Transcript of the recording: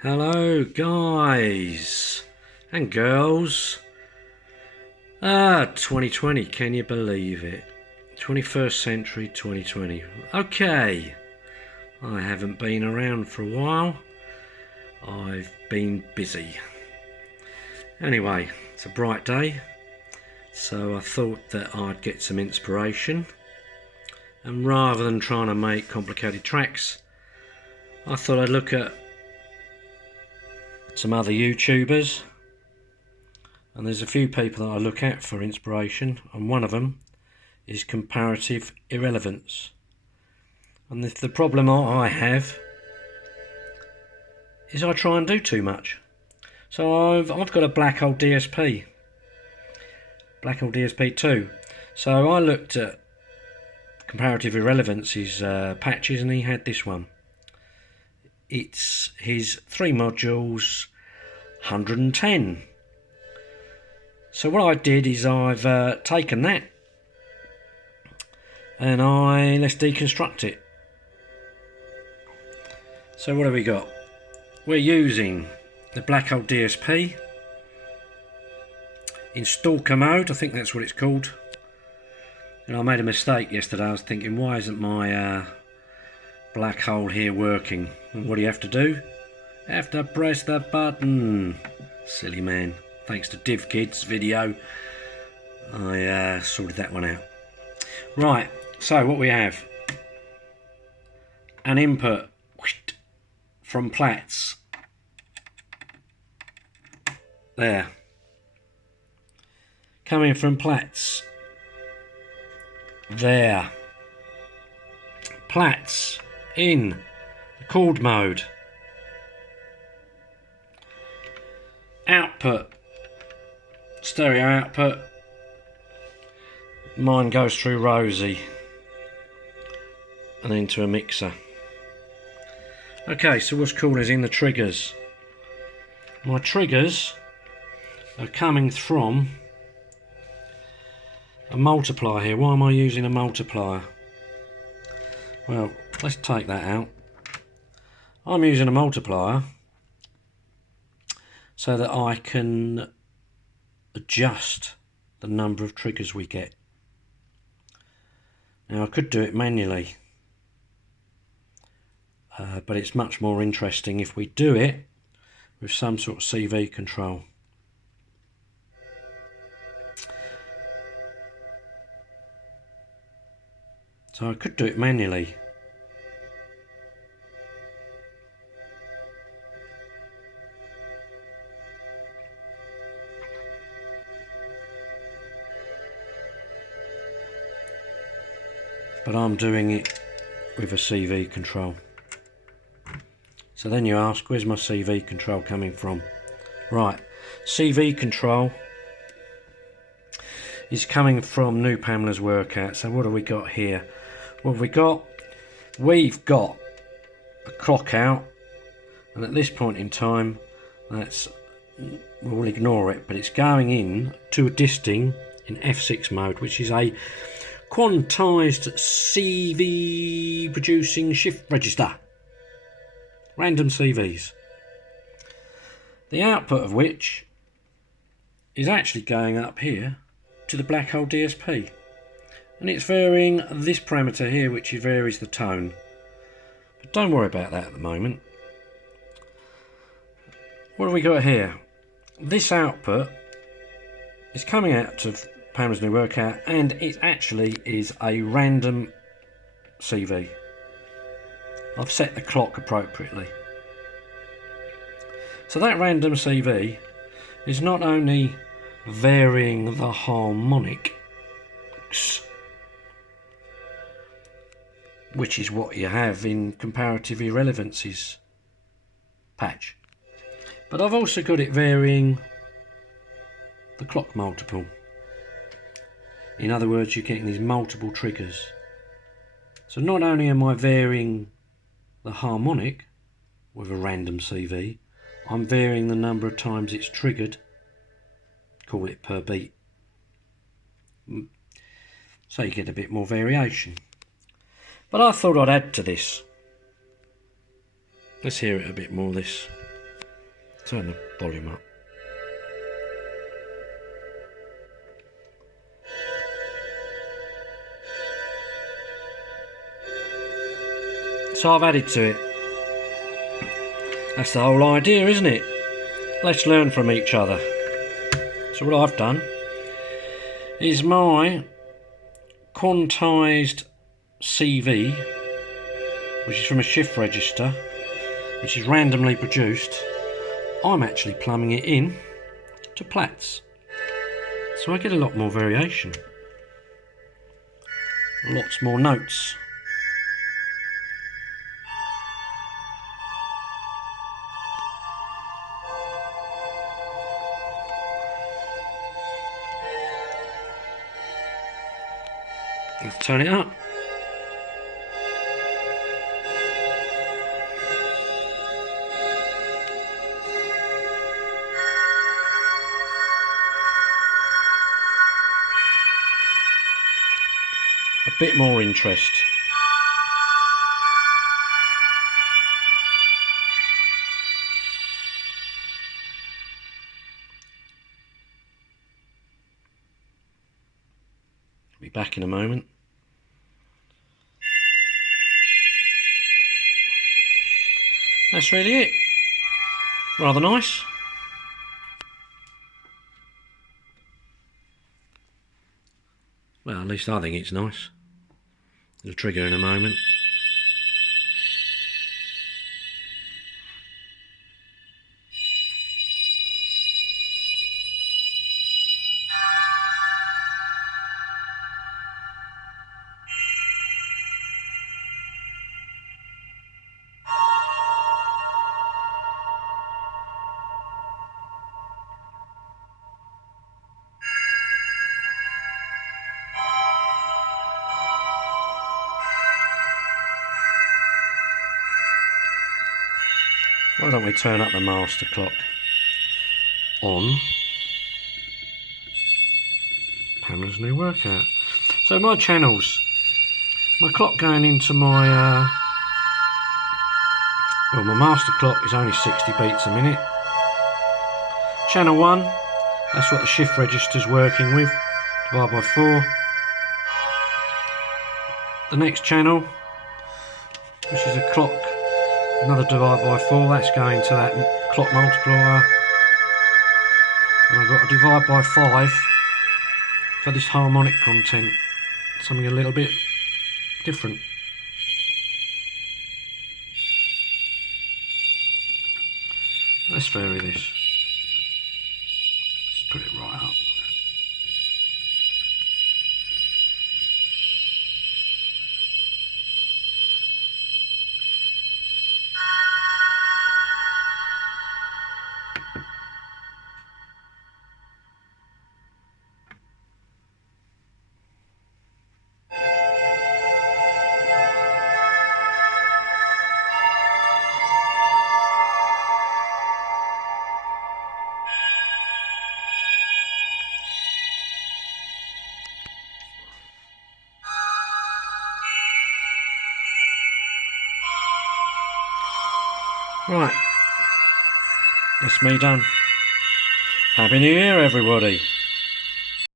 Hello guys and girls. 2020, can you believe it? 21st century 2020. Okay, I haven't been around for a while. I've been busy. Anyway, it's a bright day, so I thought that I'd get some inspiration, and rather than trying to make complicated tracks, I thought I'd look at some other YouTubers, and there's a few people that I look at for inspiration, and one of them is Comparative Irrelevance. And the problem I have is I try and do too much. So I've got a Black Hole DSP, Black Hole DSP 2. So I looked at Comparative Irrelevance's patches, and he had this one. It's his 3 modules, 110. So what I did is I've taken that and let's deconstruct it. So what have we got? We're using the Black Hole DSP in stalker mode, I think that's what it's called. And I made a mistake yesterday. I was thinking, why isn't my black hole here working? And what do you have to do? You have to press the button. Silly man. Thanks to Div Kids video, I sorted that one out. Right, so what we have, an input from Plaits. There. Coming from Plaits. There. Plaits in the chord mode. Output, stereo output. Mine goes through Rosie and into a mixer. Okay, so what's cool is in the triggers. My triggers are coming from a multiplier here. Why am I using a multiplier? Well, let's take that out. I'm using a multiplier so that I can adjust the number of triggers we get. Now I could do it manually, but it's much more interesting if we do it with some sort of CV control. So I could do it manually. But I'm doing it with a CV control. So then you ask, where's my CV control coming from? Right, CV control is coming from New Pamela's workout. So what have we got here? What have we got? We've got a clock out, and at this point in time, we'll ignore it, but it's going in to a Disting in F6 mode, which is a quantized CV producing shift register. Random CVs. The output of which is actually going up here to the Black Hole DSP. And it's varying this parameter here, which varies the tone. But don't worry about that at the moment. What have we got here? This output is coming out of Pamela's new workout, and it actually is a random CV. I've set the clock appropriately. So that random CV is not only varying the harmonics, which is what you have in Comparative Irrelevance's patch, but I've also got it varying the clock multiple. In other words, you're getting these multiple triggers. So not only am I varying the harmonic with a random CV, I'm varying the number of times it's triggered, call it per beat. So you get a bit more variation. But I thought I'd add to this. Let's hear it a bit more, this. Turn the volume up. So I've added to it. That's the whole idea, isn't it? Let's learn from each other. So what I've done is my quantized CV, which is from a shift register, which is randomly produced. I'm actually plumbing it in to Plaits. So I get a lot more variation. Lots more notes. Let's turn it up. A bit more interest. I'll be back in a moment. That's really it. Rather nice. Well, at least I think it's nice. It'll trigger in a moment. Why don't we turn up the master clock on Pamela's new workout. So my channels, my clock going into my, well, my master clock is only 60 beats a minute. Channel 1, that's what the shift register's working with, divide by 4. The next channel, which is a clock, another divide by 4, that's going to that clock multiplier. And I've got to divide by 5 for this harmonic content, something a little bit different. Let's vary this. Let's put it right up. Right, that's me done. Happy New Year, everybody.